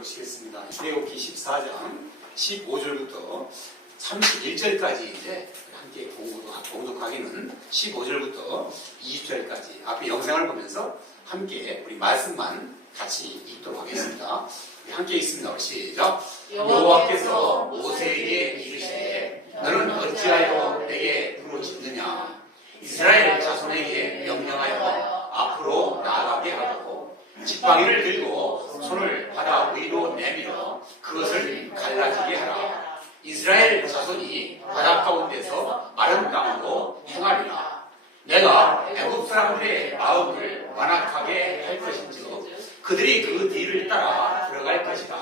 보시겠습니다. 출애굽기 14장 15절부터 31절까지 이제 함께 봉독하기는 15절부터 20절까지 앞에 영상을 보면서 함께 우리 말씀만 같이 읽도록 하겠습니다. 우리 함께 읽습니다. 시작. 여호와께서 모세에게 이르시되 너는 어찌하여 내게 부르짖느냐. 이스라엘 자손에게 명령하여 앞으로 나아가게 하고 지팡이를 들고 손을 바다 위로 내밀어 그것을 갈라지게 하라. 이스라엘 자손이 바다 가운데서 마른 땅으로 행하리라. 내가 애굽 사람들의 마음을 완악하게 할 것인즉 그들이 그 뒤를 따라 들어갈 것이다.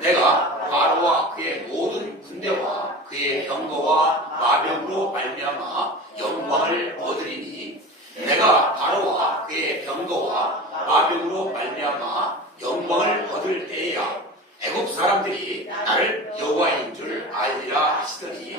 내가 바로와 그의 모든 군대와 그의 병거와 마병으로 말미암아 영광을 얻으리니 내가 바로와 그의 병거와 마병으로 말미암아 영광을 얻을 때에야 애굽 사람들이 나를 여호와인 줄 알리라 하시더니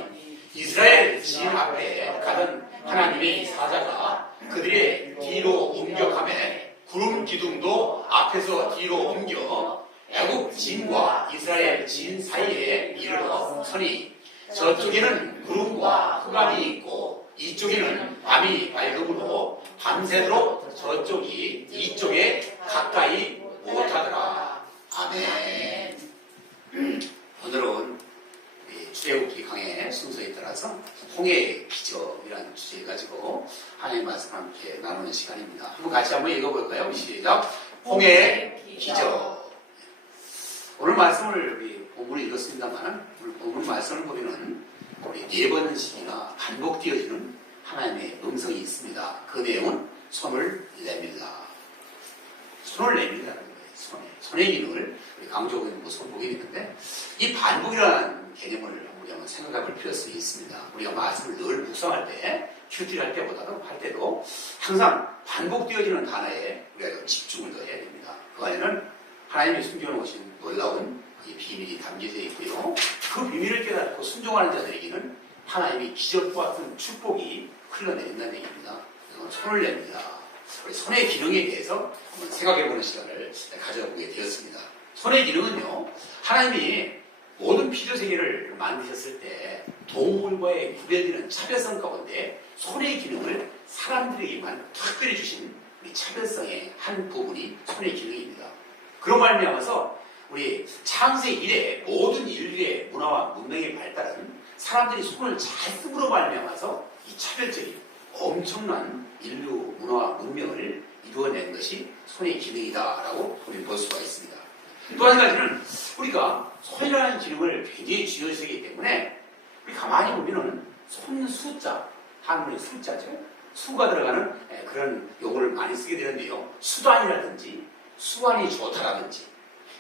이스라엘 지인 앞에 가던 하나님의 사자가 그들의 뒤로 옮겨가매 구름 기둥도 앞에서 뒤로 옮겨 애굽 지인과 이스라엘 지인 사이에 이르러 서니 저쪽에는 구름과 흑암이 있고 이쪽에는 밤이 밝음으로 밤새도록 저쪽이 이쪽에 가까이 못하더라. 아멘. 오늘은 출애굽기 강의 순서에 따라서 홍해의 기적이라는 주제 가지고 하나님의 말씀 함께 나누는 시간입니다. 같이 한번 읽어볼까요? 시작. 홍해의 기적. 오늘 말씀을 우리 본문을 읽었습니다만 오늘 본문 말씀을 보면은 우리 4번씩이나 반복되어지는 하나님의 음성이 있습니다. 그 내용은 손을 내밀라. 손을 내밀라는 거예요. 손의 기능을 강조하고 있는 모습을 보게 되는데 이 반복이라는 개념을 우리 한번 생각해 볼 필요성이 있습니다. 우리가 말씀을 늘 묵상할 때, 큐티를 할 때도 항상 반복되어지는 단어에 우리가 좀 집중을 더 해야 됩니다. 그 안에는 하나님이 숨겨놓으신 놀라운 비밀이 담겨져 있고요. 그 비밀을 깨닫고 순종하는 자들에게는 하나님이 기적과 같은 축복이 흘러내린다는 얘기입니다. 손을 냅니다. 우리 손의 기능에 대해서 한번 생각해보는 시간을 가져보게 되었습니다. 손의 기능은요, 하나님이 모든 피조세계를 만드셨을 때 동물과의 구별되는 차별성 가운데 손의 기능을 사람들에게만 특별히 주신 우리 차별성의 한 부분이 손의 기능입니다. 그런 말미암아서 우리 창세 이래 모든 인류의 문화와 문명의 발달은 사람들이 손을 잘 쓰므로 말미암아서 이 차별적인 엄청난 인류 문화와 문명을 이루어낸 것이 손의 기능이다라고 우리 볼 수가 있습니다. 또 한 가지는 우리가 손이라는 기능을 굉장히 중요시하기 때문에 우리 가만히 보면은 손 숫자, 한문의 숫자죠. 수가 들어가는 그런 용어를 많이 쓰게 되는데요. 수단이라든지 수완이 좋다라든지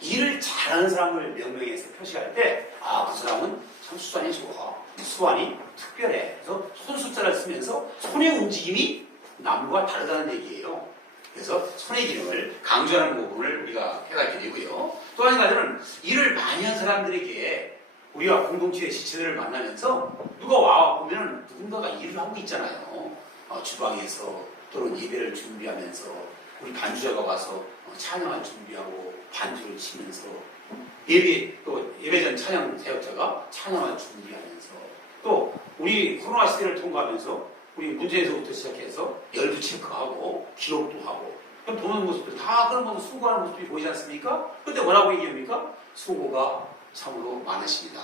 일을 잘하는 사람을 명명해서 표시할 때 그 사람은 참 수완이 좋아. 수완이 특별해. 그래서 손 숫자를 쓰면서 손의 움직임이 남과 다르다는 얘기예요. 그래서 손의 기능을 강조하는 부분을 우리가 해가게 되고요. 또 한 가지는 일을 많이 한 사람들에게 우리가 공동체의 지체들을 만나면서 누가 와 보면 누군가가 일을 하고 있잖아요. 주방에서 또는 예배를 준비하면서 우리 반주자가 와서 찬양을 준비하고 반주를 치면서 예배전 찬양 사역자가 찬양을 준비하면서 또 우리 코로나 시대를 통과하면서 우리 문제에서부터 시작해서 열도 체크하고 기록도 하고 보는 모습들 다 그런 모습 수고하는 모습이 보이지 않습니까? 그런데 뭐라고 얘기합니까? 수고가 참으로 많으십니다.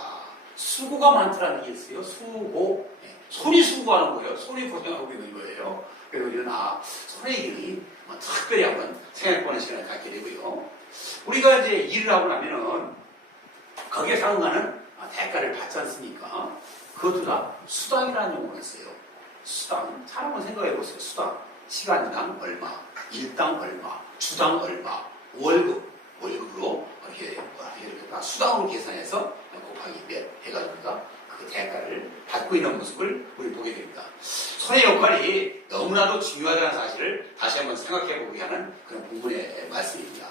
수고가 많더라는 얘기 있어요. 수고. 손이 수고하는 거예요. 손이 고생하고 있는 거예요. 그래서 우리는 손의 기능이 특별히 한번 생각해보는 시간을 갖게 되고요. 우리가 이제 일을 하고 나면은 거기에 상응하는 대가를 받지 않습니까? 그것도 다 수당이라는 용어를 써요. 수당. 잘 한번 생각해 보세요. 수당. 시간당 얼마, 일당 얼마, 주당 얼마, 월급으로 이렇게 수당으로 계산해서 곱하기 몇 해가지고 그 대가를 받고 있는 모습을 우리 보게 됩니다. 손의 역할이 너무나도 중요하다는 사실을 다시 한번 생각해 보게 하는 그런 본문의 말씀입니다.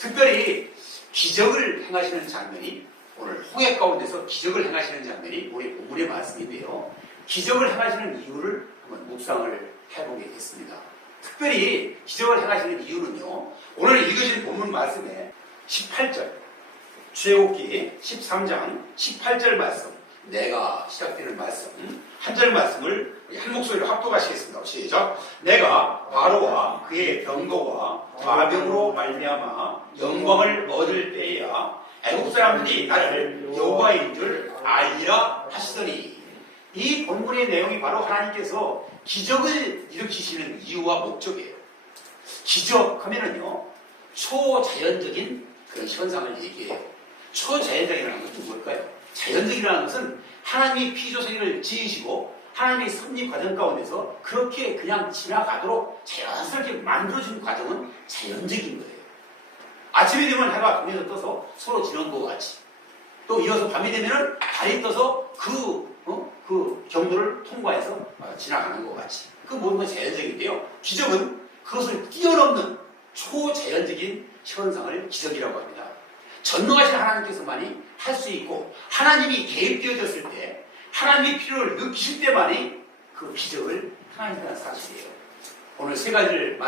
특별히 기적을 행하시는 장면이 오늘 홍해 가운데서 기적을 행하시는 장면이 우리 본문의 말씀인데요. 기적을 행하시는 이유를 한번 묵상을 해보게 됐습니다. 특별히 기적을 행하시는 이유는요. 오늘 읽으신 본문 말씀에 18절 출애굽기 13장 18절 말씀, 내가 시작되는 말씀, 한 절 말씀을 한 목소리로 합독하시겠습니다. 시작. 내가 바로와 그의 병거와 마병으로 말미암아 영광을 얻을 때에야 애국 사람들이 나를 여호와인 줄 알리라 하시더니, 이 본문의 내용이 바로 하나님께서 기적을 일으키시는 이유와 목적이에요. 기적하면은요, 초자연적인 그런 현상을 얘기해요. 초자연적이라는 것은 뭘까요? 자연적이라는 것은 하나님이 피조세계를 지으시고 하나님의 섭리 과정 가운데서 그렇게 그냥 지나가도록 자연스럽게 만들어준 과정은 자연적인 거예요. 아침이 되면 해가 동에서 떠서 서로 지는 것 같이, 또 이어서 밤이 되면 달이 떠서 그 경도를 통과해서 지나가는 것 같이, 그 모든 건 자연적인데요. 기적은 그것을 뛰어넘는 초자연적인 현상을 기적이라고 합니다. 전능하신 하나님께서만이 할 수 있고, 하나님이 개입되어졌을 때, 하나님의 필요를 느끼실 때만이 그 기적을 하나님이라는 사실이에요. 오늘 세 가지를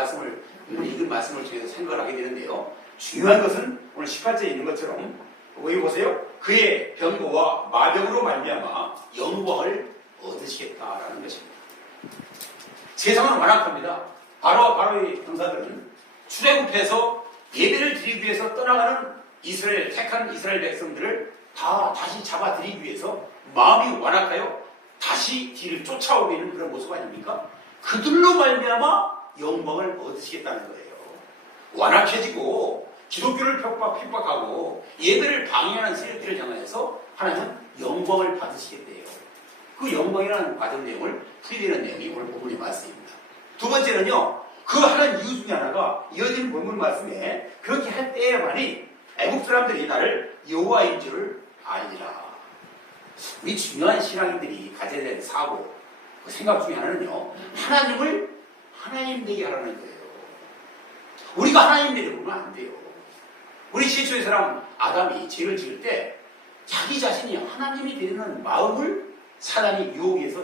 오늘 읽은 말씀을 통해서 생각을 하게 되는데요. 중요한 것은 오늘 18절에 있는 것처럼, 여기 보세요. 그의 병거와 마병으로 말미암아 영광을 얻으시겠다라는 것입니다. 세상은 완악합니다. 바로의 병사들은 출애굽해서 예배를 드리기 위해서 떠나가는 택한 이스라엘 백성들을 다 다시 잡아들이기 위해서 마음이 완악하여 다시 뒤를 쫓아오고 있는 그런 모습 아닙니까? 그들로 말미암아 영광을 얻으시겠다는 거예요. 완악해지고 기독교를 핍박하고 예배를 방해하는 세력들을 향해서 하나님은 영광을 받으시겠대요. 그 영광이라는 과정 내용을 풀이되는 내용이 오늘 본문의 말씀입니다. 두 번째는요, 그 하는 이유 중에 하나가 이어지는 본문 말씀에 그렇게 할 때에만이 애국 사람들이 나를 여호와인 줄을 알리라. 우리 중요한 신앙인들이 가져야 될 사고, 그 생각 중에 하나는요, 하나님을 하나님 되게 하라는 거예요. 우리가 하나님 되게 보면 안 돼요. 우리 최초의 사람 아담이 죄를 지을 때 자기 자신이 하나님이 되는 마음을 사단이 유혹해서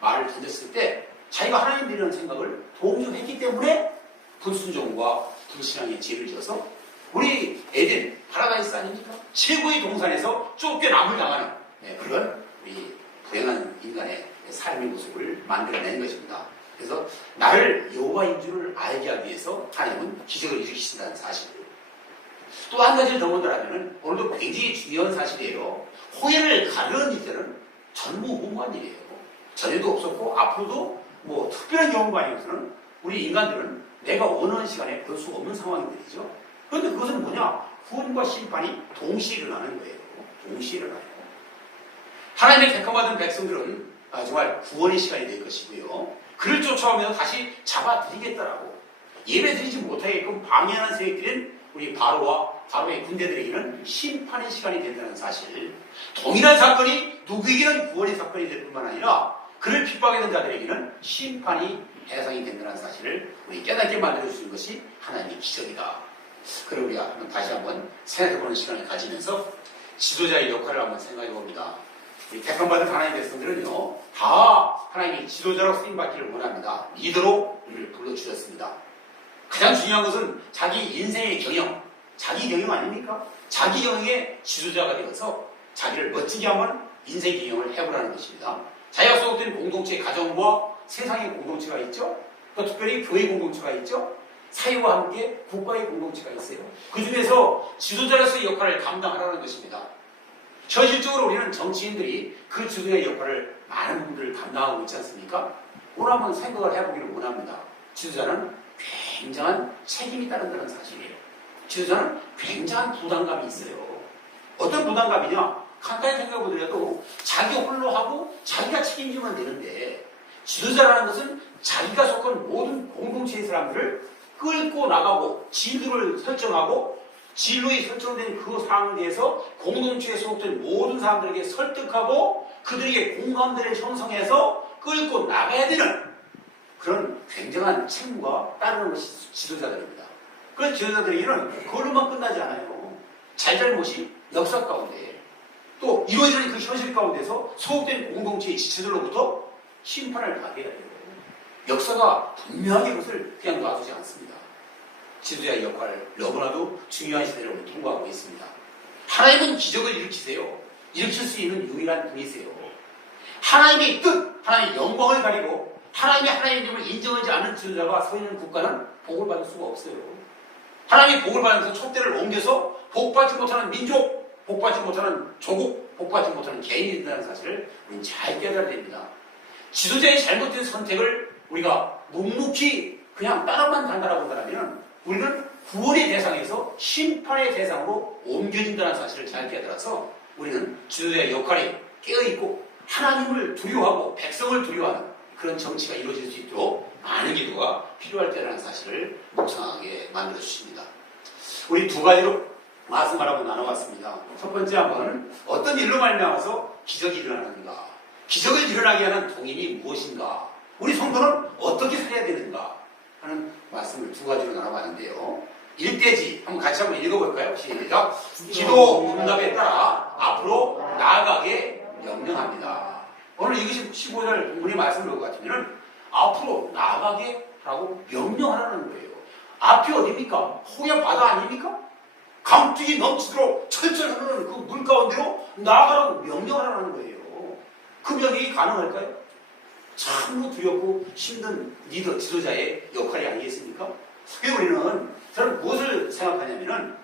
말을 던졌을 때 자기가 하나님 되는 생각을 동조했기 때문에 불순종과 불신앙의 죄를 지어서 우리 에덴 파라다이스 아닙니까? 최고의 동산에서 쫓겨남을 당하는 그런 우리 불행한 인간의 삶의 모습을 만들어낸 것입니다. 그래서 나를 여호와인 줄을 알게 하기 위해서 하나님은 기적을 일으키신다는 사실을. 또 한 가지를 더 보더라면 오늘도 굉장히 중요한 사실이에요. 홍해를 가르는 일들은 전무후무한 일이에요. 전에도 없었고 앞으로도 뭐 특별한 경우가 아니고서는 우리 인간들은 내가 원하는 시간에 볼 수 없는 상황들이죠. 그런데 그것은 뭐냐? 구원과 심판이 동시에 일어나는 거예요. 동시에 일어나요. 하나님의 택함받은 백성들은 정말 구원의 시간이 될 것이고요. 그를 쫓아오면서 다시 잡아들이겠다라고, 예배드리지 못하게끔 방해하는 세력들은 우리 바로의 군대들에게는 심판의 시간이 된다는 사실. 동일한 사건이 누구에게는 구원의 사건이 될 뿐만 아니라 그를 핍박하는 자들에게는 심판이 대상이 된다는 사실을 우리 깨닫게 만들어주는 것이 하나님의 기적이다. 그리고 우리가 다시 한번 생각해보는 시간을 가지면서 지도자의 역할을 한번 생각해 봅니다. 우리 택함받은 하나님의 백성들은요, 다 하나님의 지도자로 쓰임받기를 원합니다. 리더로 우리를 불러주셨습니다. 가장 중요한 것은 자기 인생의 경영, 자기 경영 아닙니까? 자기 경영의 지도자가 되어서 자기를 멋지게 한번 인생 경영을 해보라는 것입니다. 자기가 소속된 공동체, 가정과 세상의 공동체가 있죠. 또 특별히 교회 공동체가 있죠. 사회와 함께 국가의 공동체가 있어요. 그 중에서 지도자로서의 역할을 감당하라는 것입니다. 현실적으로 우리는 정치인들이 그 지도자의 역할을 많은 분들을 감당하고 있지 않습니까? 오늘 한번 생각을 해보기를 원합니다. 지도자는 굉장한 책임이 따른다는 사실이에요. 지도자는 굉장한 부담감이 있어요. 어떤 부담감이냐? 간단히 생각해보더라도 자기 홀로 하고 자기가 책임지면 되는데, 지도자라는 것은 자기가 속한 모든 공동체의 사람들을 끌고 나가고 진로를 설정하고 진로에 설정된 그 상황에 대해서 공동체에 소속된 모든 사람들에게 설득하고 그들에게 공감대를 형성해서 끌고 나가야 되는 그런 굉장한 책무가 따르는 것이 지도자들입니다. 그래서 지도자들에게는 그걸로만 끝나지 않아요. 잘잘못이 역사 가운데 또 이루어지는 그 현실 가운데서 소속된 공동체의 지체들로부터 심판을 받게 돼요. 역사가 분명하게 그것을 그냥 놔두지 않습니다. 지도자의 역할을 너무나도 중요한 시대를 통과하고 있습니다. 하나님은 기적을 일으키세요. 일으킬 수 있는 유일한 분이세요. 하나님의 뜻, 하나님의 영광을 가리고 하나님의 하나님임을 인정하지 않는 지도자가 서 있는 국가는 복을 받을 수가 없어요. 하나님이 복을 받으면서 촛대를 옮겨서 복받지 못하는 민족, 복받지 못하는 조국, 복받지 못하는 개인이 된다는 사실을 우리는 잘 깨달아야 됩니다. 지도자의 잘못된 선택을 우리가 묵묵히 그냥 따라만 간다라고 한다면 우리는 구원의 대상에서 심판의 대상으로 옮겨진다는 사실을 잘 깨달아서 우리는 지도자의 역할이 깨어있고 하나님을 두려워하고 백성을 두려워하는 그런 정치가 이루어질 수 있도록 많은 기도가 필요할 때라는 사실을 묵상하게 만들어 주십니다. 우리 두 가지로 말씀하라고 나눠봤습니다. 첫 번째 한번 어떤 일로 말미암아서 기적이 일어나는가, 기적을 일어나게 하는 동인이 무엇인가, 우리 성도는 어떻게 살아야 되는가 하는 말씀을 두 가지로 나눠봤는데요. 일대지 한번 같이 한번 읽어볼까요? 시작. 기도 응답에 따라 앞으로 나아가게 명령합니다. 오늘 읽으신 15절 본문의 말씀을 보고 같으면 앞으로 나아가게 하라고 명령하라는 거예요. 앞이 어디입니까? 홍해 바다 아닙니까? 강둑이 넘치도록 철철 흐르는 그 물 가운데로 나아가라고 명령하라는 거예요. 그 명령이 가능할까요? 참으로 두렵고 힘든 리더, 지도자의 역할이 아니겠습니까? 그래서 우리는 저는 무엇을 생각하냐면은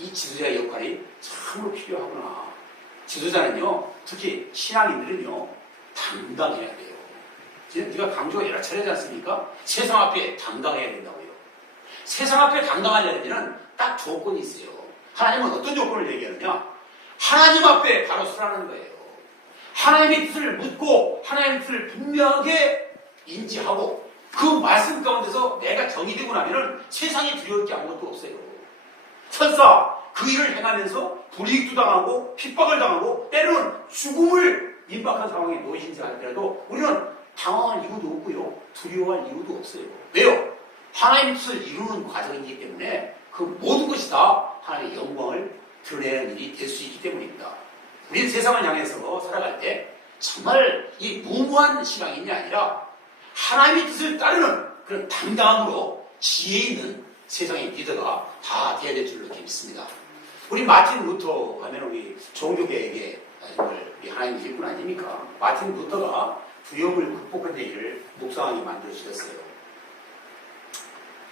이 지도자의 역할이 참으로 필요하구나. 지도자는요, 특히 신앙인들은요, 당당해야 돼요. 지금 우리가 강조가 여러 차례 하지 않습니까? 세상 앞에 당당해야 된다고요. 세상 앞에 당당하려면 딱 조건이 있어요. 하나님은 어떤 조건을 얘기하느냐? 하나님 앞에 바로 서라는 거예요. 하나님의 뜻을 묻고 하나님의 뜻을 분명하게 인지하고 그 말씀 가운데서 내가 정의되고 나면은 세상에 두려울 게 아무것도 없어요. 설사 그 일을 행하면서 불이익도 당하고 핍박을 당하고 때로는 죽음을 임박한 상황에 놓이신지 할지라도 우리는 당황할 이유도 없고요. 두려워할 이유도 없어요. 왜요? 하나님의 뜻을 이루는 과정이기 때문에 그 모든 것이 다 하나님의 영광을 드러내는 일이 될 수 있기 때문입니다. 우리는 세상을 향해서 살아갈 때 정말 이 무모한 신앙인이 아니라 하나님의 뜻을 따르는 그런 당당함으로 지혜 있는 세상의 리더가 다 되어야 될 줄로 믿습니다. 우리 마틴 루터 하면 우리 종교계에게 정말 우리 하나님의 일꾼 아닙니까? 마틴 루터가 두려움을 극복한 얘기를 묵상하게 만들어 주셨어요.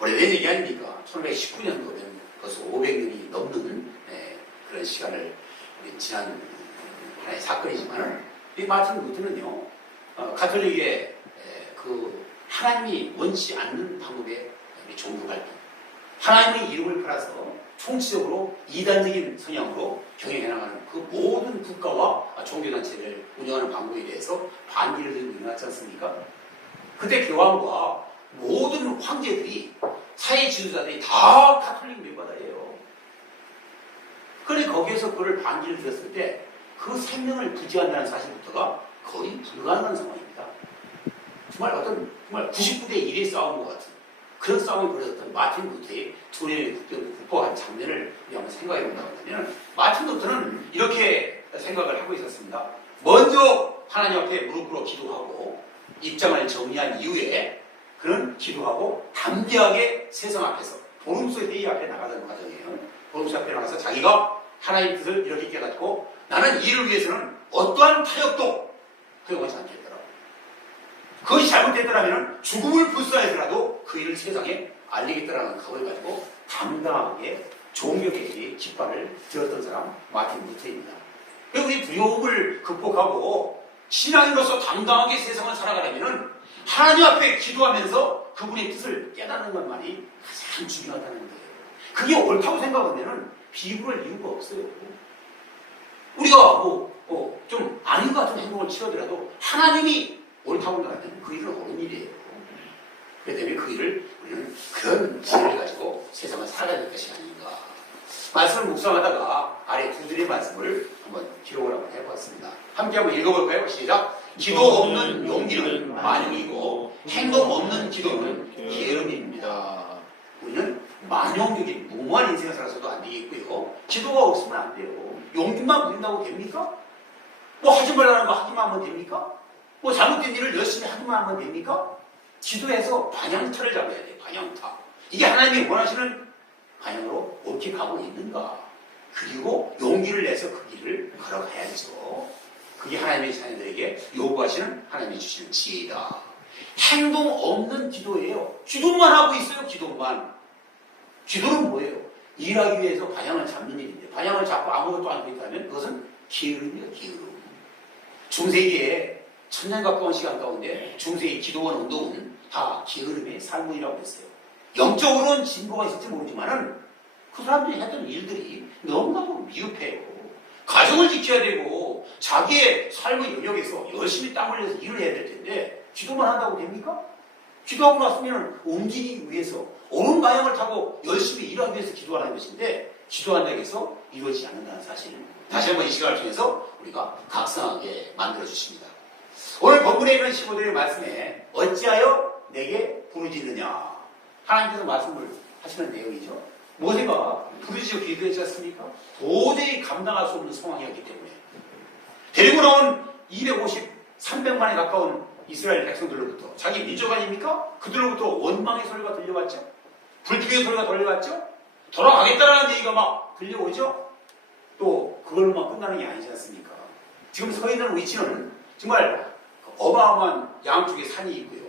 오래된 얘기 아닙니까? 1919년도면 벌써 500년이 넘는 그런 시간을 우리 지난 하나의 사건이지만 이 마틴 루터는요, 가톨릭의 그 하나님이 원치 않는 방법의 종교 활동, 하나님의 이름을 팔아서 총체적으로 이단적인 성향으로 경영해 나가는 그 모든 국가와 종교단체를 운영하는 방법에 대해서 반기를 들고 일어났지 않습니까? 그때 교황과 모든 황제들이 사회 지도자들이 다 가톨릭 멤버다예요. 그런데 거기에서 그를 반기를 들었을 때 그 생명을 부지한다는 사실부터가 거의 불가능한 상황입니다. 정말 99대 1의 싸움과 같은 그런 싸움이 벌어졌던 마틴 루터의 두뇌의 국병을 극복한 장면을 우리 한번 생각해 본다고 한다면 마틴 루터는 이렇게 생각을 하고 있었습니다. 먼저 하나님 앞에 무릎 꿇어 기도하고 입장을 정리한 이후에 그는 기도하고 담대하게 세상 앞에서 보름수 회의 앞에 나가는 과정이에요. 보름수 앞에 나가서 자기가 하나님의 뜻을 이렇게 깨닫고 나는 이를 위해서는 어떠한 타협도 허용하지 않겠더라고. 그것이 잘못됐더라면 죽음을 불사해서라도 그 일을 세상에 알리겠다라는 각오를 가지고 당당하게 종교계의 깃발을 들었던 사람 마틴 루터입니다. 그래서 우리 두려움을 극복하고 신앙인으로서 당당하게 세상을 살아가려면 하나님 앞에 기도하면서 그분의 뜻을 깨닫는 것만이 가장 중요하다는 거예요. 그게 옳다고 생각하면 비굴할 이유가 없어요. 우리가 좀 아닌 것 같은 행동을 치더라도 하나님이 옳다고 생각하면 그 일은 옳은 일이에요. 그렇기 때문에 그 일을 우리는 그런 지혜를 가지고 세상을 살아야 될 것이 아닌가. 말씀을 묵상하다가 아래 두 줄의 말씀을 한번 기록을 한번 해보았습니다. 함께 한번 읽어볼까요? 시작. 기도 없는 용기는 만용이고 행동 없는 기도는 게으름입니다. 우리는 만용적인 무모한 인생을 살아서도 안 되겠고요. 기도가 없으면 안 돼요. 용기만 부린다고 됩니까? 뭐 하지 말라는 거 하기만 하면 됩니까? 뭐 잘못된 일을 열심히 하기만 하면 됩니까? 기도해서 방향타를 잡아야 돼요. 방향타. 이게 하나님이 원하시는 방향으로 옳게 가고 있는가? 그리고 용기를 내서 그 길을 걸어가야죠. 그게 하나님의 자녀들에게 요구하시는 하나님이 주시는 지혜이다. 행동 없는 기도예요. 기도만 하고 있어요. 기도만. 기도는 뭐예요? 일하기 위해서 방향을 잡는 일인데 방향을 잡고 아무것도 안 하고 있다면 그것은 게으름이에요. 게으름. 중세기에 1000년 가까운 시간 가운데 중세기 기도원 운동은 다 게으름의 삶이라고 했어요. 영적으로는 진보가 있을지 모르지만은 그 사람들이 했던 일들이 너무나도 미흡해요. 가정을 지켜야 되고 자기의 삶의 영역에서 열심히 땀 흘려서 일을 해야 될 텐데 기도만 한다고 됩니까? 기도하고 났으면 움직이기 위해서 옳은 방향을 타고 열심히 일하기 위해서 기도하는 것인데 기도한다고 해서 이루어지지 않는다는 사실 다시 한번 이 시간을 통해서 우리가 각성하게 만들어 주십니다. 오늘 본문에 있는 15절의 말씀에 어찌하여 내게 부르짖느냐 하나님께서 말씀을 하시는 내용이죠. 모세가 부르짖어 기도했지 않습니까? 도저히 감당할 수 없는 상황이었기 때문에 데리고 나온 250, 300만에 가까운 이스라엘 백성들로부터 자기 민족 아닙니까? 그들로부터 원망의 소리가 들려왔죠. 불평의 소리가 들려왔죠. 돌아가겠다라는 얘기가 막 들려오죠. 또 그걸로만 끝나는 게 아니지 않습니까? 지금 서 있는 위치는 정말 어마어마한 양쪽에 산이 있고요.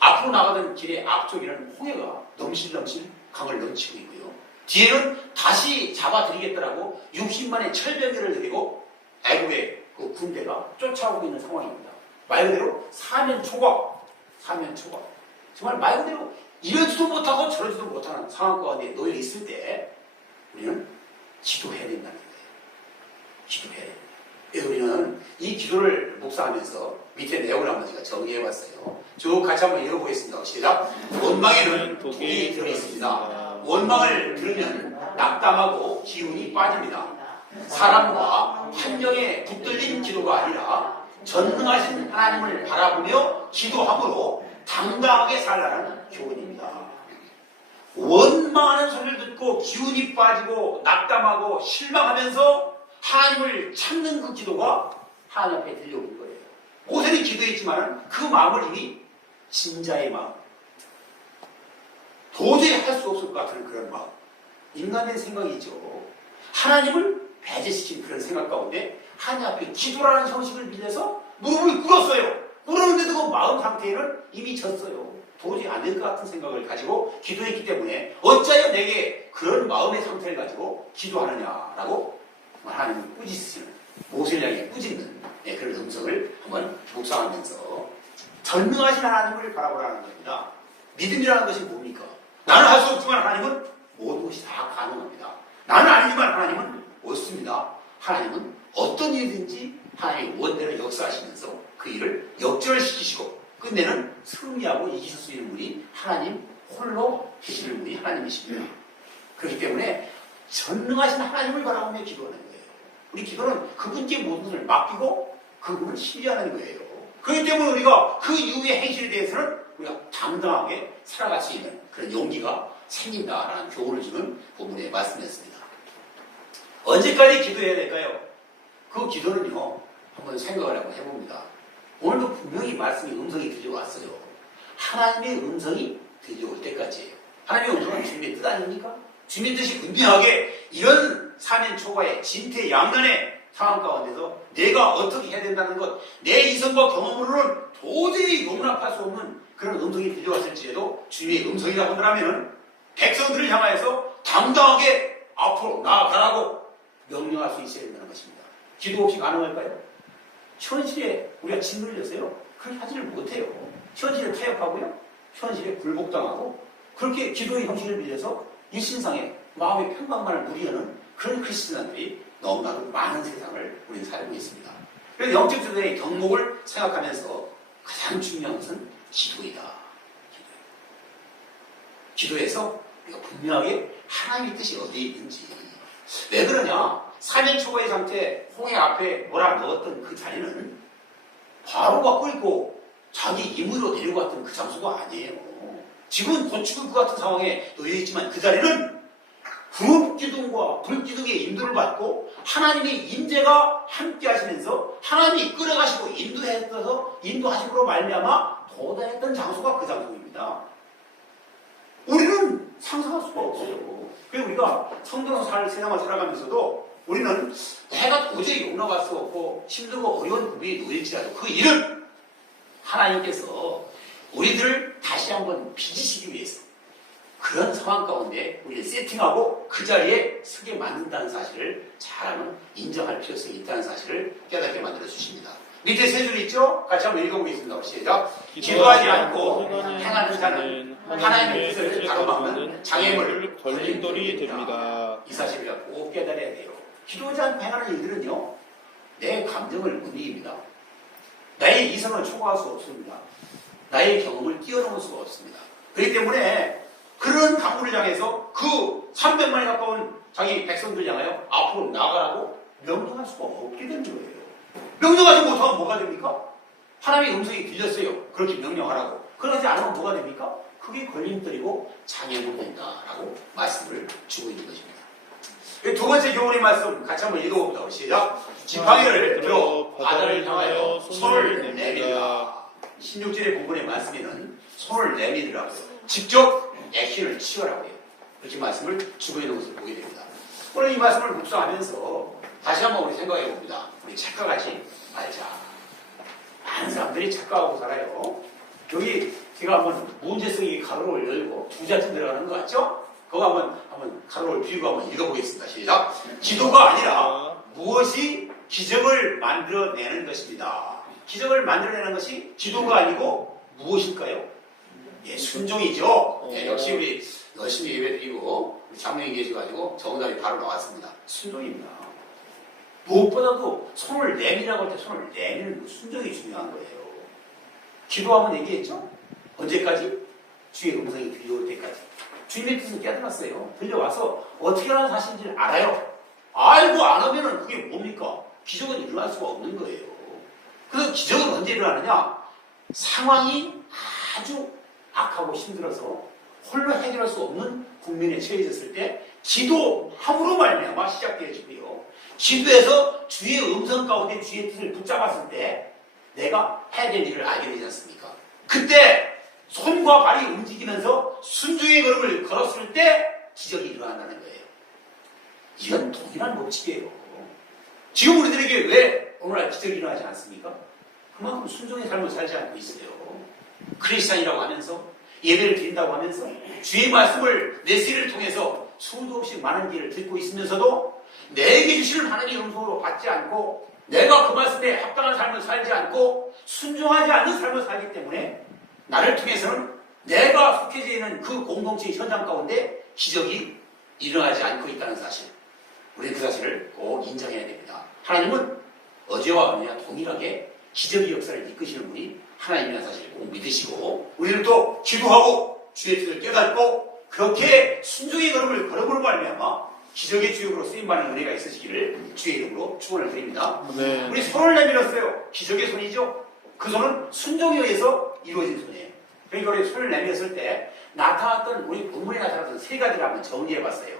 앞으로 나가던 길의 앞쪽에는 홍해가 넘실넘실 강을 넘치고 있고요. 뒤에는 다시 잡아들이겠다라고 60만의 철병기를 데리고 애국의 그 군대가 쫓아오고 있는 상황입니다. 말 그대로 사면초각. 정말 말 그대로 이러지도 못하고 저러지도 못하는 상황 가운데 놓여 있을 때 우리는 기도해야 된다는 거예요. 기도해야 됩니다. 우리는 이 기도를 묵상하면서 밑에 내용을 한번 제가 정리해봤어요. 쭉 같이 한번 읽어보겠습니다. 시작. 원망에는 독이 들어있습니다. 원망을 들으면 낙담하고 기운이 빠집니다. 사람과 환경에 붙들린 기도가 아니라 전능하신 하나님을 바라보며 기도함으로 당당하게 살라는 교훈입니다. 원망하는 소리를 듣고 기운이 빠지고 낙담하고 실망하면서 하나님을 찾는 그 기도가 하나님 앞에 들려오는 거예요. 모세는 기도했지만 그 마음을 이미 진자의 마음, 도저히 할 수 없을 것 같은 그런 마음, 인간의 생각이죠. 하나님을 배제시킨 그런 생각 가운데 하나님 앞에 기도라는 형식을 빌려서 무릎을 꿇었어요. 꿇었는데도 그 마음 상태에는 이미 졌어요. 도저히 안 될 것 같은 생각을 가지고 기도했기 때문에 어찌하여 내게 그런 마음의 상태를 가지고 기도하느냐라고 하나님을 꾸짖으시는, 모세를 향해 꾸짖는 그런 음성을 한번 묵상하면서 전능하신 하나님을 바라보라는 겁니다. 믿음이라는 것이 뭡니까? 나는 할 수 없지만 하나님은 모든 것이 다 가능합니다. 나는 아니지만 하나님은 옳습니다. 하나님은 어떤 일이든지 하나님의 원대로 역사하시면서 그 일을 역전시키시고 끝내는 승리하고 이기실 수 있는 분이 하나님 홀로 계시는 분이 하나님이십니다. 그렇기 때문에 전능하신 하나님을 바라보며 기도하는 거예요. 우리 기도는 그분께 모든 것을 맡기고 그분을 신뢰하는 거예요. 그렇기 때문에 우리가 그 이후의 행실에 대해서는 우리가 당당하게 살아갈 수 있는 그런 용기가 생긴다라는 교훈을 주는 본문의 말씀이었습니다. 언제까지 기도해야 될까요? 그 기도는요, 한번 생각을 한번 해봅니다. 오늘도 분명히 말씀의 음성이 들려왔어요. 하나님의 음성이 들려올 때까지예요. 하나님의 음성은 주님의 뜻 아닙니까? 주님의 뜻이 분명하게 이런 사면초가의 진퇴양난의 상황 가운데서 내가 어떻게 해야 된다는 것, 내 이성과 경험으로는 도저히 용납할 수 없는 그런 음성이 들려왔을지라도 주님의 음성이라고 한다면 백성들을 향하여서 당당하게 앞으로 나아가라고 명령할 수 있어야 된다는 것입니다. 기도 없이 가능할까요? 현실에 우리가 짓눌려서요, 그렇게 하지를 못해요. 현실에 타협하고요, 현실에 굴복당하고 그렇게 기도의 형식을 빌려서 일신상의 마음의 평강만을 누리는 그런 크리스천들이 너무나도 많은 세상을 우리는 살고 있습니다. 그래서 영적 지도의 덕목을 생각하면서 가장 중요한 것은 기도이다. 기도에서 우리가 분명하게 하나님의 뜻이 어디에 있는지. 왜 그러냐? 사면초가의 상태, 홍해 앞에 몰아넣었던 그 자리는 바로가 끌고 자기 임의로 데려갔던 그 장소가 아니에요. 지금 고치고 그 같은 상황에 놓여있지만 그 자리는 구름기둥과 불기둥의 인도를 받고 하나님의 임재가 함께 하시면서 하나님이 끌어가시고 인도하심으로 말미암아 도달했던 장소가 그 장소입니다. 우리는 상상할 수가 없어요. 그리고 우리가 성도로 세상을 살아가면서도 우리는 내가 도저히 용납할 수 없고 힘들고 어려운 부분이 놓일지라도 그 일을 하나님께서 우리들을 다시 한번 빚으시기 위해서 그런 상황 가운데 우리를 세팅하고 그 자리에 서게 만든다는 사실을 잘 인정할 필요성이 있다는 사실을 깨닫게 만들어 주십니다. 밑에 세 줄 있죠? 같이 한번 읽어보겠습니다. 시작. 기도하지 않고 행하는 자는 하나님의 뜻을 가로막는 장애물, 걸림돌이 됩니다. 이 사실을 꼭 깨달아야 돼요. 기도하지 않고 행하는 일들은요, 내 감정을 못 이깁니다. 나의 이성을 초과할 수 없습니다. 나의 경험을 뛰어넘을 수가 없습니다. 그렇기 때문에 그런 강물을 향해서 그 300만에 가까운 자기 백성들 향하여 앞으로 나가라고 명령할 수가 없게 되는 거예요. 명령하지 못하면 뭐가 됩니까? 하나님의 음성이 들렸어요. 그렇게 명령하라고. 그러지 않으면 뭐가 됩니까? 그게 걸림돌이고 장애물이 된다라고 말씀을 주고 있는 것입니다. 두 번째 교훈의 말씀 같이 한번 읽어봅니다. 시작. 지팡이를 들어 바다를 향하여 손을 내밀라. 16절의 본문의 말씀에는 손을 내밀으라고요. 직접 액션을 취하라고요. 그렇게 말씀을 주고 있는 것을 보게 됩니다. 오늘 이 말씀을 묵상하면서 다시 한번 우리 생각해 봅니다. 우리 착각하지 말자. 많은 사람들이 착각하고 살아요. 여기 제가 한번 문제성이 가로를 열고 두 자쯤 들어가는 것 같죠? 그거 한번 가로를 비우고 한번 읽어보겠습니다. 시작. 기도가 아니라 무엇이 기적을 만들어내는 것입니다. 기적을 만들어내는 것이 기도가 아니고 무엇일까요? 예, 순종이죠. 예, 역시 우리 열심히 예배드리고 장로님 계셔가지고 정답이 바로 나왔습니다. 순종입니다. 무엇보다도 손을 내밀라고 할 때 손을 내미는 순종이 중요한 거예요. 기도하면 얘기했죠? 언제까지? 주의 음성이 들려올 때까지. 주님의 뜻을 깨달았어요. 들려와서 어떻게 하는 사실인지를 알아요. 알고 안 하면은 그게 뭡니까? 기적은 일어날 수가 없는 거예요. 그래서 기적은 언제 일어나느냐? 상황이 아주 악하고 힘들어서 홀로 해결할 수 없는 국면에 처해졌을 때 기도함으로 말미암아 시작되어지고요. 기도해서 주의 음성 가운데 주의 뜻을 붙잡았을 때 내가 해야 될 일을 알게 되지 않습니까? 그때 손과 발이 움직이면서 순종의 걸음을 걸었을 때 기적이 일어난다는 거예요. 이건 동일한 법칙이에요. 지금 우리들에게 왜 오늘날 기적이 일어나지 않습니까? 그만큼 순종의 삶을 살지 않고 있어요. 크리스찬이라고 하면서 예배를 드린다고 하면서 주의 말씀을 메시지를 통해서 수도 없이 많은 길을 듣고 있으면서도 내게 주시는 하나님의 음성으로 받지 않고 내가 그 말씀에 합당한 삶을 살지 않고 순종하지 않는 삶을 살기 때문에 나를 통해서는 내가 속해져 있는 그 공동체의 현장 가운데 기적이 일어나지 않고 있다는 사실, 우리 그 사실을 꼭 인정해야 됩니다. 하나님은 어제와 오늘과 동일하게 기적의 역사를 이끄시는 분이 하나님이라는 사실을 꼭 믿으시고 우리는 또 기도하고 주의 뜻을 깨닫고 그렇게 순종의 걸음을 걸음으로 말미암아 기적의 주역으로 쓰임받는 은혜가 있으시기를 주의 이름으로 축원을 드립니다. 네. 우리 손을 내밀었어요. 기적의 손이죠. 그 손은 순종에 의해서 이루어진 손이에요. 그러니까 우리 손을 내밀었을 때 나타났던 우리 본문에 나타났던 세 가지를 한번 정리해봤어요.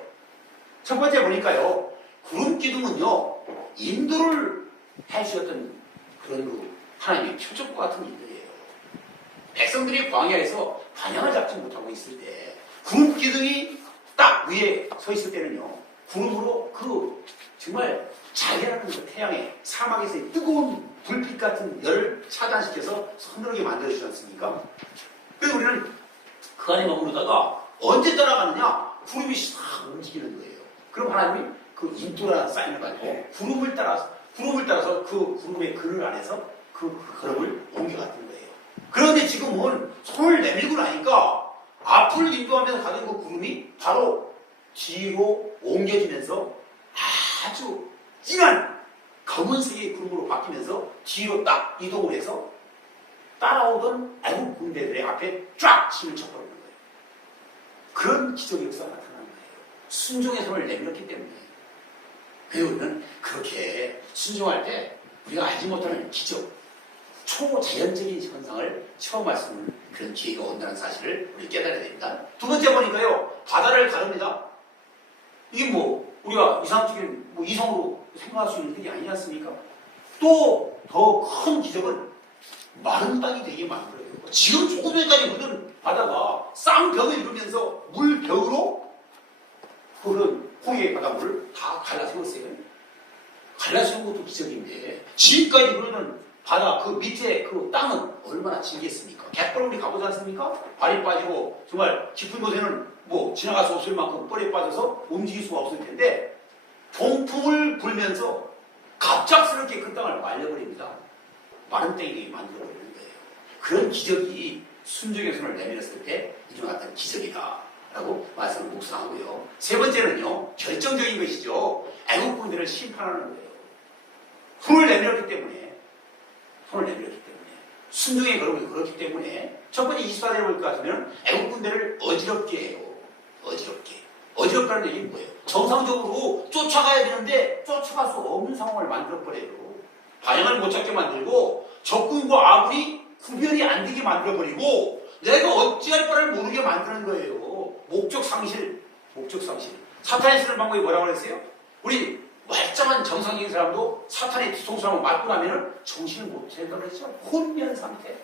첫 번째 보니까요. 구름 기둥은요. 인도를 해주셨던 그런 하나님의 표적과 같은 일들이에요. 백성들이 광야에서 반향을 잡지 못하고 있을 때 구름 기둥이 딱 위에 서 있을 때는요. 구름으로 그 정말 자기라는 그 태양의 사막에서의 뜨거운 불빛 같은 열을 차단시켜서 서늘하게 만들어주지 않습니까? 그래서 우리는 그 안에 머무르다가 언제 떠나가느냐? 구름이 싹 움직이는 거예요. 그럼 하나님이 그 인도라는 사인을 가지고 구름을 따라서 그 구름의 그늘 안에서 그 걸음을 옮겨갔던 거예요. 그런데 지금은 손을 내밀고 나니까 앞을 인도하면서 가던 그 구름이 바로 뒤로 옮겨지면서 아주 진한 검은색의 구름으로 바뀌면서 뒤로 딱 이동을 해서 따라오던 애국 군대들의 앞에 쫙 힘을 쳐버리는 거예요. 그런 기적의 역사가 나타나는 거예요. 순종의 손을 내밀었기 때문에. 그리고 우리는 그렇게 순종할 때 우리가 알지 못하는 기적, 초자연적인 현상을 처음 할 수 있는 그런 기회가 온다는 사실을 우리 깨달아야 됩니다. 두 번째 보니까요, 바다를 가릅니다. 이게 우리가 이상적인 이성으로 생각할 수 있는 일이 아니지 않습니까? 또 더 큰 기적은 마른 땅이 되게 만들어요. 지금 조금 전까지 흐르는 바다가 쌍벽을 이루면서 물벽으로 그런 홍해의 바닷물을 다 갈라세웠어요. 갈라세운 것도 기적인데 지금까지 흐르는 바다 그 밑에 그 땅은 얼마나 질겠습니까? 갯벌 우리 가보지 않습니까? 발이 빠지고 정말 깊은 곳에는 뭐 지나갈 수 없을 만큼 뻘에 빠져서 움직일 수가 없을 텐데 동풍을 불면서 갑작스럽게 그 땅을 말려버립니다. 마른 땡이 만들어버리는 거예요. 그런 기적이 순종의 손을 내밀었을 때 일어났던 기적이다 라고 말씀을 묵상하고요. 세 번째는요, 결정적인 것이죠. 애국분들을 심판하는 거예요. 손을 내밀었기 때문에 순종의 걸음을 걸었기 때문에 첫 번째 24절을 볼 것 같으면 애국분들을 어지럽게 해요. 어지럽다는 얘기는 뭐예요? 정상적으로 쫓아가야 되는데 쫓아갈 수 없는 상황을 만들어버려요. 방향을 못 찾게 만들고 적군과 아군이 구별이 안 되게 만들어버리고 내가 어찌할 바를 모르게 만드는 거예요. 목적 상실. 사탄이 쓰는 방법이 뭐라고 그랬어요? 우리 말짱한 정상적인 사람도 사탄의 뒤통수 한번 맞고 나면은 정신을 못 차린다고 그랬죠. 혼미한 상태.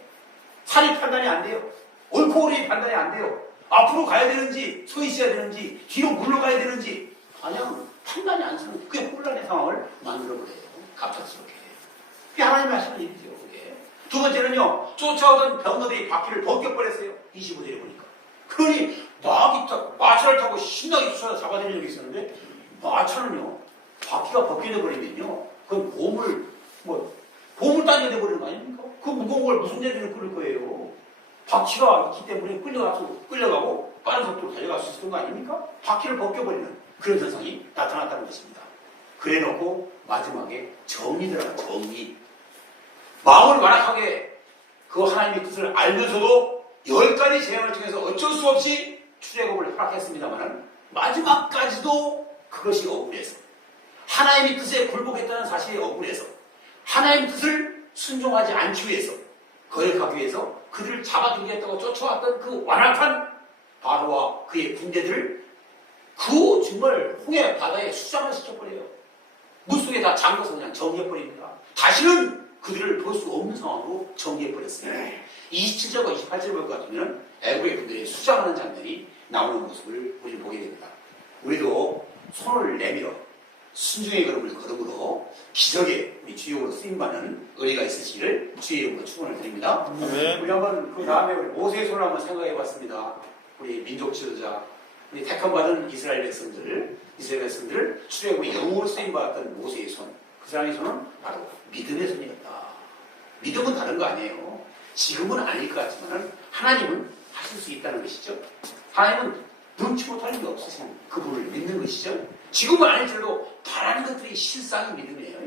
살이 판단이 안 돼요. 옳고 그름이 판단이 안 돼요. 앞으로 가야 되는지 서 있어야 되는지 뒤로 물러가야 되는지 그냥 판단이 안 서는 그게 혼란의 상황을 만들어버려요. 갑작스럽게. 그게 하나님의 하시는 일이죠. 그게. 두 번째는요. 쫓아오던 병거들이 바퀴를 벗겨버렸어요. 25절에 보니까. 그러니 마차를 타고 신나게 쫓아서 잡아들이는 적이 있었는데 마차는요. 바퀴가 벗겨져 버리면요. 그건 보물 단련돼 버리는 거 아닙니까? 그 무거운 걸 무슨 재미로 끌을 거예요. 바퀴가 있기 때문에 끌려가고 빠른 속도로 달려갈 수 있었던 거 아닙니까? 바퀴를 벗겨버리는 그런 현상이 나타났다는 것입니다. 그래 놓고 마지막에 정리 들어가 정리. 마음을 완악하게 그 하나님의 뜻을 알면서도 10가지 재앙을 통해서 어쩔 수 없이 출애굽을 허락했습니다만 마지막까지도 그것이 억울해서 하나님의 뜻에 굴복했다는 사실에 억울해서 하나님의 뜻을 순종하지 않기 위해서 거역하기 위해서 그들을 잡아들이겠다고 쫓아왔던 그 완악한 바로와 그의 군대들을 그 정말 홍해 바다에 수장을 시켜버려요. 물속에 다 잠궈서 그냥 정리해버립니다. 다시는 그들을 볼 수 없는 상황으로 정리해버렸어요. 27절과 28절 볼 것 같으면 애국의 군대에 수장하는 장면이 나오는 모습을 우리는 보게 됩니다. 우리도 손을 내밀어 순종의 걸음을 걸음으로 기적에 우리 주역으로 쓰임받는 의리가 있으시기를 주의 이름으로 축원을 드립니다. 우리 한번 그 다음에 우리 모세의 손을 한번 생각해 봤습니다. 우리 민족 지도자, 우리 택함받은 이스라엘 백성들을 출애굽의 영웅으로 쓰임받았던 모세의 손, 그 사람의 손은 바로 믿음의 손이었다. 믿음은 다른 거 아니에요. 지금은 아닐 것 같지만 하나님은 하실 수 있다는 것이죠. 하나님은 능치 못할 게 없으신 그분을 믿는 것이죠. 지금은 아닐지라도 바라는 것들이 실상이 믿음이에요.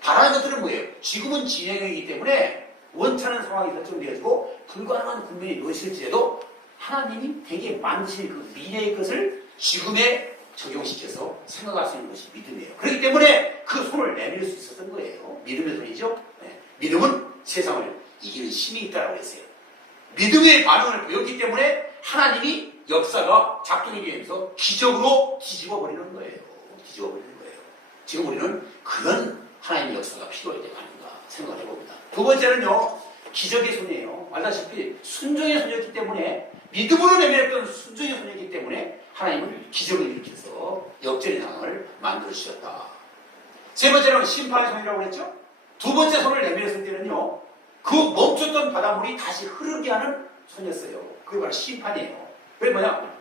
바라는 것들은 뭐예요? 지금은 진행이기 때문에 원찮은 상황이 설정되어지고 불가능한 국면이 놓였을지라도 하나님이 되게 만드실 그 미래의 것을 지금에 적용시켜서 생각할 수 있는 것이 믿음이에요. 그렇기 때문에 그 손을 내밀 수 있었던 거예요. 믿음의 손이죠. 네. 믿음은 세상을 이기는 힘이 있다고 했어요. 믿음의 반응을 보였기 때문에 하나님이 역사가 작동이 되면서 기적으로 뒤집어 버리는 거예요. 지금 우리는 그런 하나님의 역사가 필요할 때가 아닌가 생각을 해봅니다. 두 번째는요, 기적의 손이에요. 알다시피 순종의 손이었기 때문에, 믿음으로 내밀었던 순종의 손이었기 때문에 하나님은 기적을 일으켜서 역전의 상황을 만들어 주셨다. 세 번째는 심판의 손이라고 했죠. 두 번째 손을 내밀었을 때는요, 그 멈췄던 바닷물이 다시 흐르게 하는 손이었어요. 그게 바로 심판이에요. 그게 뭐냐?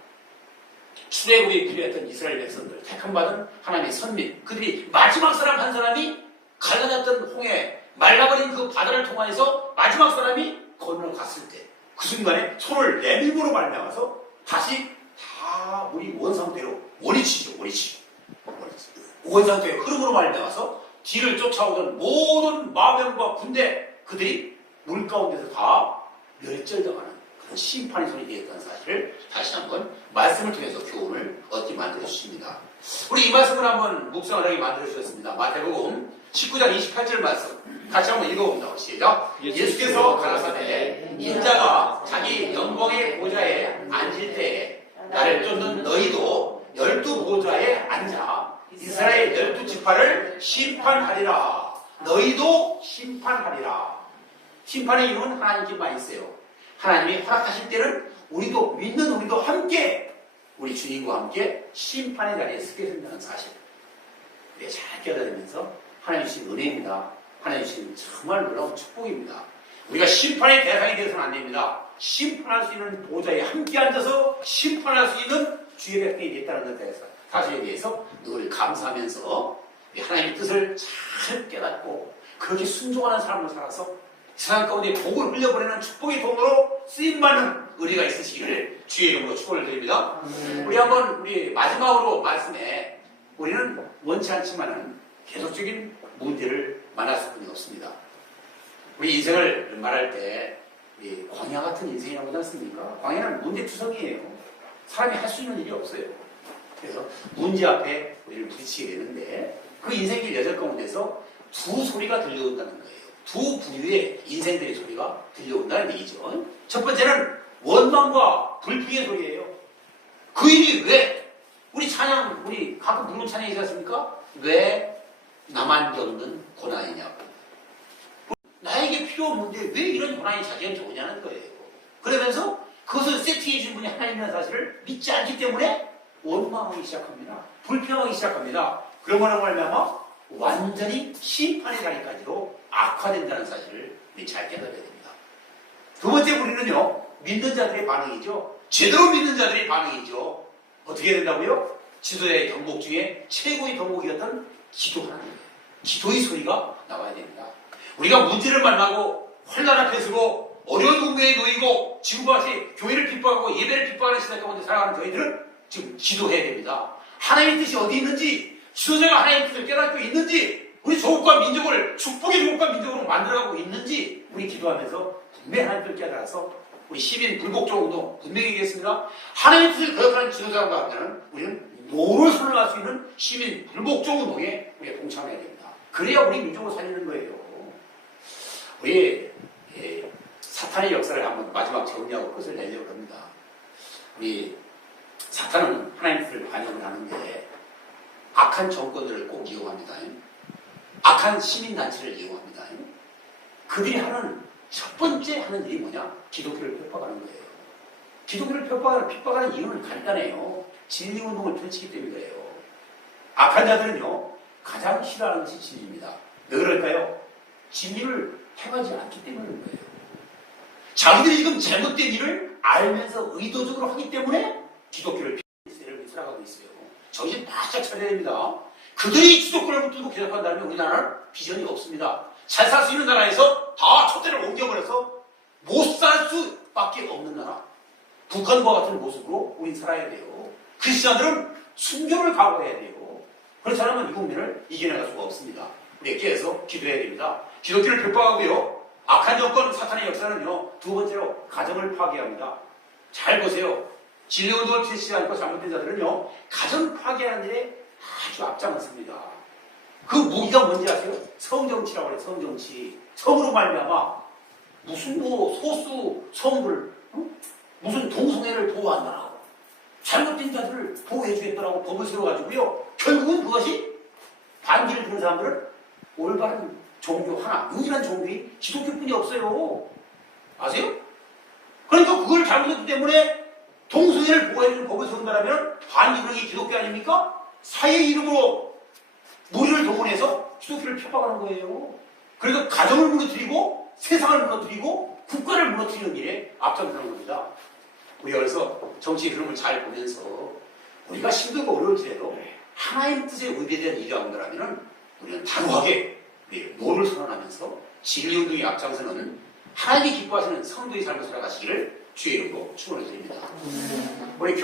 출애굽이 필요했던 이스라엘 백성들, 택함받은 하나님의 선민, 그들이 마지막 사람 한 사람이 갈라졌던 홍해, 말라버린 그 바다를 통하여서 마지막 사람이 건너갔을 때, 그 순간에 손을 내밀므로 말미암아서 다시 다 우리 원상대로, 원위치죠. 원상대로 흐름으로 말미암아서 뒤를 쫓아오던 모든 마병과 군대, 그들이 물 가운데서 다 멸절당하는 그런 심판의 손이 되었다는 사실을 다시 한번 말씀을 통해서 교훈을 얻게 만들어주십니다. 우리 이 말씀을 한번 묵상을 하게 만들어주셨습니다. 마태복음 19장 28절 말씀 같이 한번 읽어봅니다. 시작. 예수께서 가라사대 인자가 자기 영광의 보좌에 앉을 때에 나를 쫓는 너희도 12보좌에 앉아 이스라엘 12지파를 심판하리라. 너희도 심판하리라. 심판의 이유는 하나님께만 있어요. 하나님이 허락하실 때는 우리도 믿는 우리도 함께 우리 주님과 함께 심판의 자리에 서게 된다는 사실. 우리가 잘 깨달으면서 하나님 주신 은혜입니다. 하나님 주신 정말 놀라운 축복입니다. 우리가 심판의 대상이 되어서는 안 됩니다. 심판할 수 있는 보좌에 함께 앉아서 심판할 수 있는 주의 백성이 됐다는 것에 사실에 대해서 늘 감사하면서 하나님의 뜻을 잘 깨닫고 그렇게 순종하는 삶을 살아서 세상 가운데 복을 흘려보내는 축복의 통로로 쓰임받는 의리가 있으시기를 주의 이름으로 축원을 드립니다. 우리 마지막으로 말씀에 우리는 원치 않지만은 계속적인 문제를 만날 수밖에 없습니다. 우리 인생을 말할 때 광야 같은 인생이라고 하지 않습니까? 광야는 문제투성이에요. 사람이 할 수 있는 일이 없어요. 그래서 문제 앞에 우리를 부딪히게 되는데 그 인생길 여정 가운데서 두 소리가 들려온다는 거예요. 두 부류의 인생들의 소리가 들려온다는 얘기죠. 첫 번째는 원망과 불평의 소리예요. 그 일이 왜? 우리 가끔 부르는 찬양이 있지 않습니까? 왜 나만 겪는 고난이냐고. 나에게 필요 없는데 왜 이런 고난이 자기한테 오냐는 거예요. 그러면서 그것을 세팅해 준 분이 하나님이라는 사실을 믿지 않기 때문에 원망하기 시작합니다. 불평하기 시작합니다. 그러므로 말미암아 완전히 심판의 자리까지로 악화된다는 사실을 우리 잘 깨달아야 됩니다. 두 번째 부류는요, 믿는 자들의 반응이죠. 제대로 믿는 자들의 반응이죠. 어떻게 된다고요? 지도자의 덕목 중에 최고의 덕목이었던 기도하는 거예요. 기도의 소리가 나와야 됩니다. 우리가 문제를 만나고 혼란 앞에 서고 어려운 운명에 놓이고 지금과 같이 교회를 핍박하고 예배를 핍박하는 시대 가운데 살아가는 저희들은 지금 기도해야 됩니다. 하나님의 뜻이 어디 있는지, 지도자가 하나님의 뜻을 깨닫고 있는지, 우리 조국과 민족을 축복의 조국과 민족으로 만들어가고 있는지 우리 기도하면서 분명히 하나님의 뜻을 깨달아서 우리 시민 불복종 운동 분명히 얘기했습니다. 하나님의 뜻을 거역하는 지도자가 하면 우리는 노를 선언할 수 있는 시민 불복종 운동에 우리가 동참해야 됩니다. 그래야 우리 민족을 살리는 거예요. 우리 사탄의 역사를 한번 마지막 정리하고 끝을 내려고 합니다. 우리 사탄은 하나님의 뜻을 반영을 하는데 악한 정권들을 꼭 이용합니다. 악한 시민단체를 이용합니다. 그들이 하는 첫 번째 하는 일이 뭐냐? 기독교를 핍박하는 거예요. 기독교를 핍박하는 이유는 간단해요. 진리운동을 펼치기 때문이에요. 악한 자들은요, 가장 싫어하는 것이 진리입니다. 왜 그럴까요? 진리를 행하지 않기 때문인 거예요. 자기들이 지금 잘못된 일을 알면서 의도적으로 하기 때문에 기독교를 살아가고 있어요. 정신 바짝 차려야 됩니다. 그들이 기독교를 붙들고 계속한다면 우리나라는 비전이 없습니다. 잘 살 수 있는 나라에서 다 촛대를 옮겨버려서 못 살 수밖에 없는 나라. 북한과 같은 모습으로 우린 살아야 돼요. 크리스찬들은 순교를 각오해야 돼요. 그렇지 않으면 이 국민을 이겨내갈 수가 없습니다. 우리가 깨어서 기도해야 됩니다. 기독교를 핍박하고요. 악한 정권 사탄의 역사는요. 두 번째로 가정을 파괴합니다. 잘 보세요. 진리운동을 펼치지 않고 잘못된 자들은요. 가정 파괴하는 일에 아주 앞장섰습니다. 그 무기가 뭔지 아세요? 성정치라고 해요. 성정치. 성으로 말미암아 무슨 소수 성부를 무슨 동성애를 보호한다라고 잘못된 자들을 보호해주겠다라고 법을 세워가지고요. 결국은 그것이 반기를 드는 사람들은 올바른 종교 하나, 유일한 종교이 기독교뿐이 없어요. 아세요? 그러니까 그걸 잘못했기 때문에 동성애를 보호해주는 법을 세운다면 반기불응이 기독교 아닙니까? 사회 이름으로 무리를 동원해서 기독교를 핍박하는 거예요. 그러니까 가정을 무너뜨리고 세상을 무너뜨리고 국가를 무너뜨리는 일에 앞장서는 겁니다. 우리가 그래서 정치의 흐름을 잘 보면서 우리가 힘들고 어려울지라도 하나님 뜻에 의배된 일이 한다면 우리는 단호하게 노를 선언하면서 진리운동의 앞장서는 하나님이 기뻐하시는 성도의 삶을 살아가시기를 주의 이름으로 축원을 드립니다. 우리